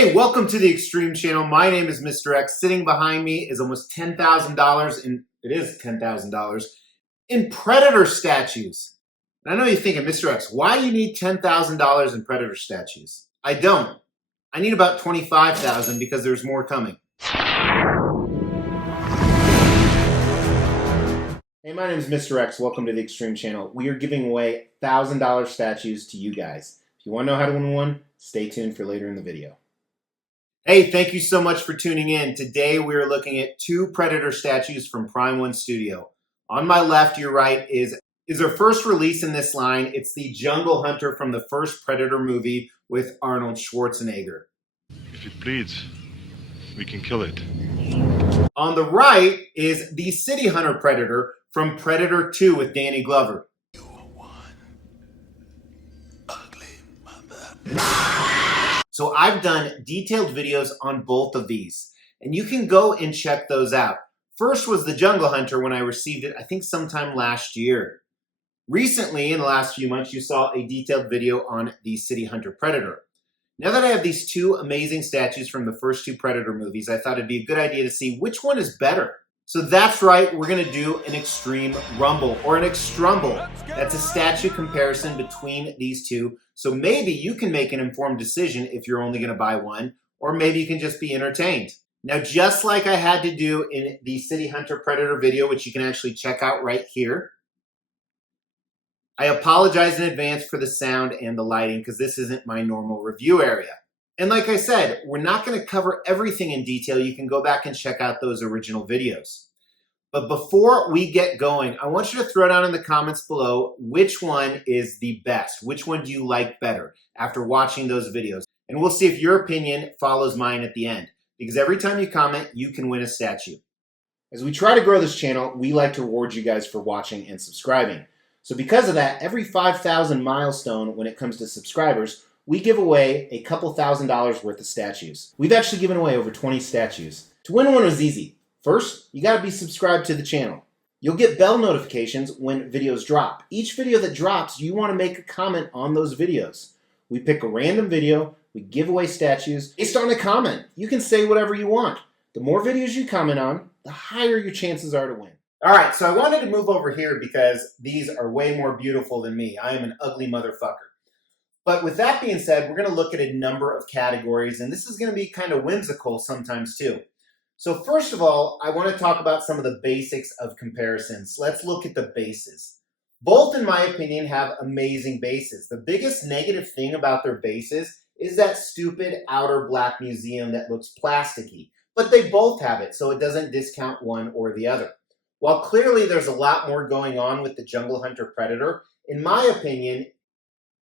Hey, welcome to the Extreme channel. My name is Mr. X. Sitting behind me is almost $10,000 it is $10,000 in Predator statues. And I know you're thinking, Mr. X, why do you need $10,000 in Predator statues? I don't. I need about $25,000 because there's more coming. Hey, my name is Mr. X. Welcome to the Extreme channel. We are giving away $1,000 statues to you guys. If you want to know how to win one, stay tuned for later in the video. Hey, thank you so much for tuning in. Today we are looking at two Predator statues from Prime One Studio. On my left, your right, is their first release in this line. It's the Jungle Hunter from the first Predator movie with Arnold Schwarzenegger. If it bleeds, we can kill it. On the right is the City Hunter Predator from Predator 2 with Danny Glover. You are one ugly mother. So I've done detailed videos on both of these, and you can go and check those out. First was the Jungle Hunter when I received it, I think sometime last year. Recently, in the last few months, you saw a detailed video on the City Hunter Predator. Now that I have these two amazing statues from the first two Predator movies, I thought it'd be a good idea to see which one is better. So that's right, we're gonna do an Extreme Rumble, or an XTRUMBLE. That's a statue comparison between these two. So maybe you can make an informed decision if you're only gonna buy one, or maybe you can just be entertained. Now, just like I had to do in the City Hunter Predator video, which you can actually check out right here, I apologize in advance for the sound and the lighting because this isn't my normal review area. And like I said, we're not going to cover everything in detail. You can go back and check out those original videos. But before we get going, I want you to throw down in the comments below which one is the best. Which one do you like better after watching those videos? And we'll see if your opinion follows mine at the end. Because every time you comment, you can win a statue. As we try to grow this channel, we like to reward you guys for watching and subscribing. So because of that, every 5,000 milestone when it comes to subscribers, we give away a couple $1,000s worth of statues. We've actually given away over 20 statues. To win one was easy. First, you gotta be subscribed to the channel. You'll get bell notifications when videos drop. Each video that drops, you wanna make a comment on those videos. We pick a random video, we give away statues based on a comment. You can say whatever you want. The more videos you comment on, the higher your chances are to win. All right, so I wanted to move over here because these are way more beautiful than me. I am an ugly motherfucker. But with that being said, we're gonna look at a number of categories, and this is gonna be kind of whimsical sometimes too. So first of all, I wanna talk about some of the basics of comparisons. Let's look at the bases. Both, in my opinion, have amazing bases. The biggest negative thing about their bases is that stupid outer black museum that looks plasticky. But they both have it, so it doesn't discount one or the other. While clearly there's a lot more going on with the Jungle Hunter Predator, in my opinion,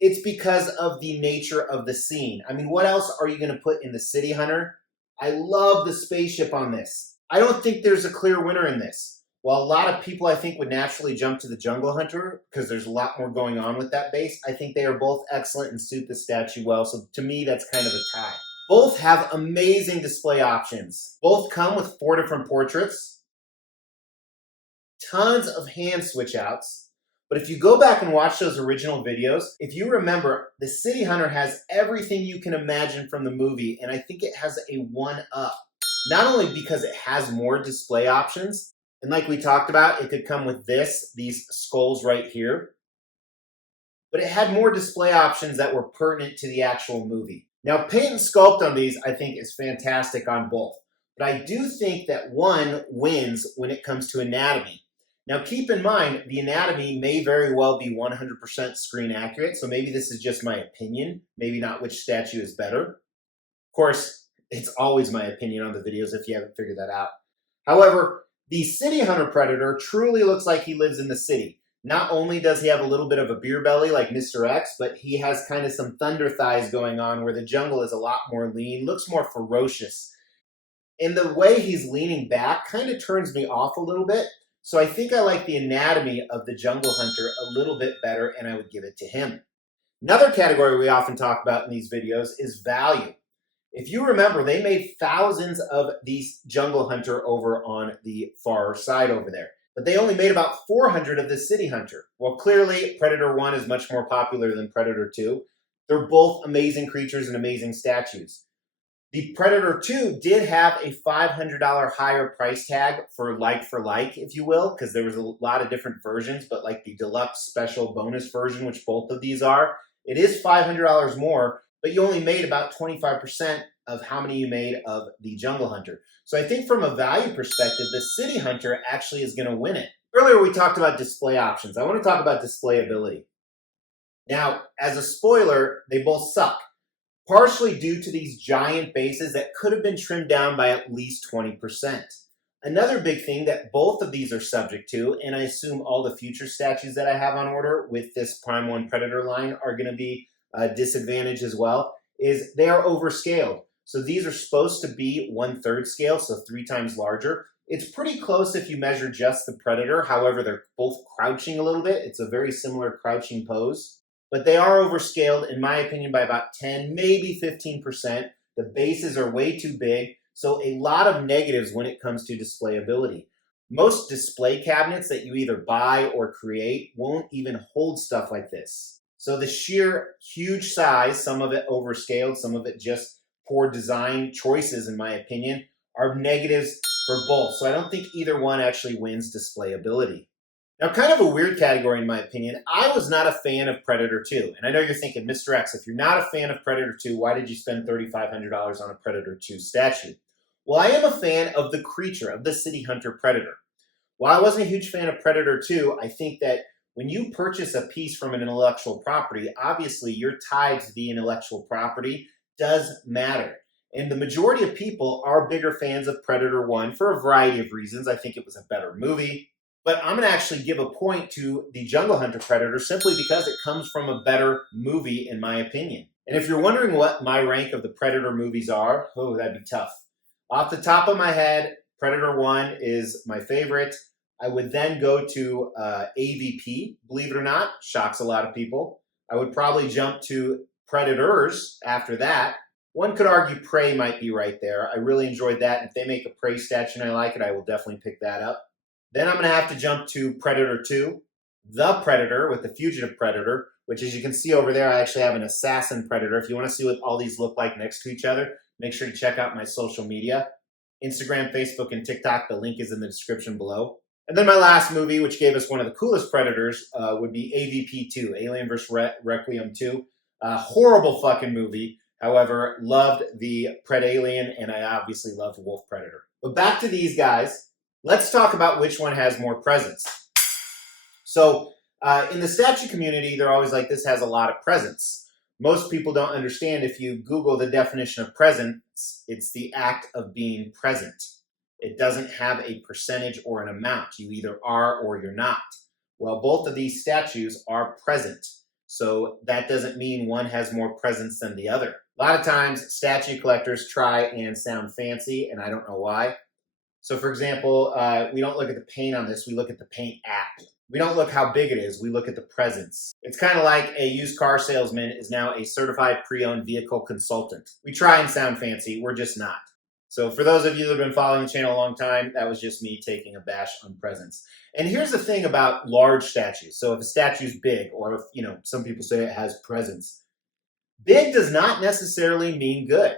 it's because of the nature of the scene. I mean, what else are you gonna put in the City Hunter? I love the spaceship on this. I don't think there's a clear winner in this. While a lot of people, I think, would naturally jump to the Jungle Hunter because there's a lot more going on with that base, I think they are both excellent and suit the statue well. So to me, that's kind of a tie. Both have amazing display options. Both come with 4 different portraits, tons of hand switch outs. But if you go back and watch those original videos, if you remember, the City Hunter has everything you can imagine from the movie, and I think it has a 1-up. Not only because it has more display options, and like we talked about, it could come with these skulls right here, but it had more display options that were pertinent to the actual movie. Now, paint and sculpt on these, I think, is fantastic on both. But I do think that one wins when it comes to anatomy. Now, keep in mind, the anatomy may very well be 100% screen accurate, so maybe this is just my opinion, maybe not which statue is better. Of course, it's always my opinion on the videos if you haven't figured that out. However, the City Hunter Predator truly looks like he lives in the city. Not only does he have a little bit of a beer belly like Mr. X, but he has kind of some thunder thighs going on where the jungle is a lot more lean, looks more ferocious. And the way he's leaning back kind of turns me off a little bit. So I think I like the anatomy of the Jungle Hunter a little bit better, and I would give it to him. Another category we often talk about in these videos is value. If you remember, they made thousands of these Jungle Hunter over on the far side over there, but they only made about 400 of the City Hunter. Well, clearly Predator 1 is much more popular than Predator 2. They're both amazing creatures and amazing statues. The Predator 2 did have a $500 higher price tag for like, if you will, because there was a lot of different versions, but like the deluxe special bonus version, which both of these are, it is $500 more, but you only made about 25% of how many you made of the Jungle Hunter. So I think from a value perspective, the City Hunter actually is going to win it. Earlier we talked about display options. I want to talk about displayability. Now, as a spoiler, they both suck, partially due to these giant bases that could have been trimmed down by at least 20%. Another big thing that both of these are subject to, and I assume all the future statues that I have on order with this Prime 1 Predator line are going to be disadvantaged as well, is they are overscaled. So these are supposed to be 1/3 scale, so 3 times larger. It's pretty close if you measure just the Predator. However, they're both crouching a little bit. It's a very similar crouching pose. But they are overscaled, in my opinion, by about 10, maybe 15%. The bases are way too big, so a lot of negatives when it comes to displayability. Most display cabinets that you either buy or create won't even hold stuff like this. So the sheer huge size, some of it overscaled, some of it just poor design choices, in my opinion, are negatives for both. So I don't think either one actually wins displayability. Now, kind of a weird category in my opinion, I was not a fan of Predator 2. And I know you're thinking, Mr. X, if you're not a fan of Predator 2, why did you spend $3,500 on a Predator 2 statue? Well, I am a fan of the creature, of the City Hunter Predator. While I wasn't a huge fan of Predator 2, I think that when you purchase a piece from an intellectual property, obviously your tie to the intellectual property does matter. And the majority of people are bigger fans of Predator 1 for a variety of reasons. I think it was a better movie. But I'm going to actually give a point to the Jungle Hunter Predator simply because it comes from a better movie, in my opinion. And if you're wondering what my rank of the Predator movies are, oh, that'd be tough. Off the top of my head, Predator 1 is my favorite. I would then go to AVP, believe it or not, shocks a lot of people. I would probably jump to Predators after that. One could argue Prey might be right there. I really enjoyed that. If they make a Prey statue and I like it, I will definitely pick that up. Then I'm going to have to jump to Predator 2, The Predator with the Fugitive Predator, which as you can see over there, I actually have an Assassin Predator. If you want to see what all these look like next to each other, make sure to check out my social media, Instagram, Facebook, and TikTok. The link is in the description below. And then my last movie, which gave us one of the coolest Predators, would be AVP 2, Alien vs. Requiem 2. Horrible fucking movie. However, loved the Predalien, and I obviously loved Wolf Predator. But back to these guys. Let's talk about which one has more presence. So in the statue community, they're always like, this has a lot of presence. Most people don't understand if you Google the definition of presence, it's the act of being present. It doesn't have a percentage or an amount. You either are or you're not. Well, both of these statues are present. So that doesn't mean one has more presence than the other. A lot of times, statue collectors try and sound fancy, and I don't know why. So for example, we don't look at the paint on this, we look at the paint app. We don't look how big it is, we look at the presence. It's kind of like a used car salesman is now a certified pre-owned vehicle consultant. We try and sound fancy, we're just not. So for those of you that have been following the channel a long time, that was just me taking a bash on presence. And here's the thing about large statues. So if a statue's big, or if, some people say it has presence, big does not necessarily mean good.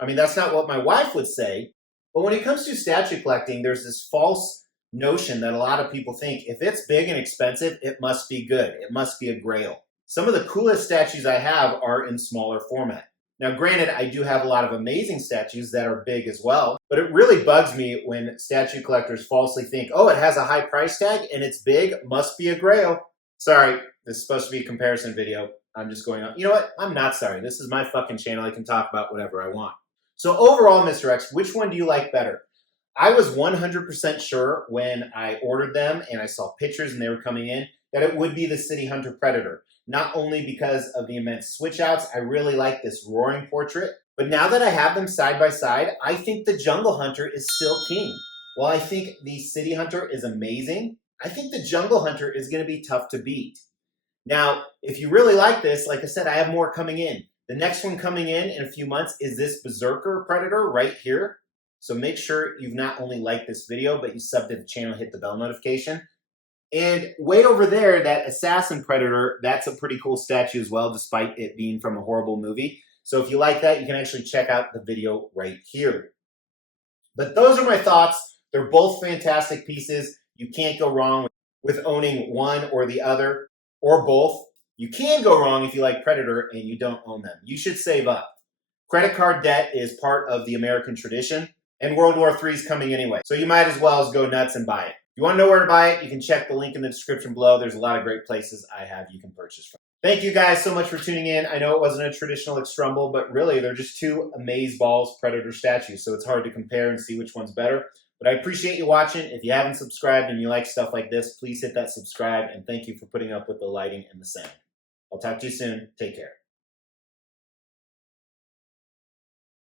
I mean, that's not what my wife would say. But when it comes to statue collecting, there's this false notion that a lot of people think if it's big and expensive, it must be good. It must be a grail. Some of the coolest statues I have are in smaller format. Now, granted, I do have a lot of amazing statues that are big as well, but it really bugs me when statue collectors falsely think, oh, it has a high price tag and it's big, must be a grail. Sorry, this is supposed to be a comparison video. I'm just going on. You know what? I'm not sorry. This is my fucking channel. I can talk about whatever I want. So overall, Mr. X, which one do you like better? I was 100% sure when I ordered them and I saw pictures and they were coming in that it would be the City Hunter Predator. Not only because of the immense switch outs, I really like this roaring portrait, but now that I have them side by side, I think the Jungle Hunter is still king. While I think the City Hunter is amazing, I think the Jungle Hunter is going to be tough to beat. Now, if you really like this, like I said, I have more coming in. The next one coming in a few months is this Berserker Predator right here. So make sure you've not only liked this video, but you sub to the channel, hit the bell notification. And way over there, that Assassin Predator, that's a pretty cool statue as well, despite it being from a horrible movie. So if you like that, you can actually check out the video right here. But those are my thoughts. They're both fantastic pieces. You can't go wrong with owning one or the other, or both. You can go wrong if you like Predator and you don't own them. You should save up. Credit card debt is part of the American tradition, and World War III is coming anyway. So you might as well go nuts and buy it. If you want to know where to buy it, you can check the link in the description below. There's a lot of great places I have you can purchase from. Thank you guys so much for tuning in. I know it wasn't a traditional XTRUMBLE, but really they're just two Amazeballs Predator statues, so it's hard to compare and see which one's better. But I appreciate you watching. If you haven't subscribed and you like stuff like this, please hit that subscribe, and thank you for putting up with the lighting and the sound. I'll talk to you soon. Take care.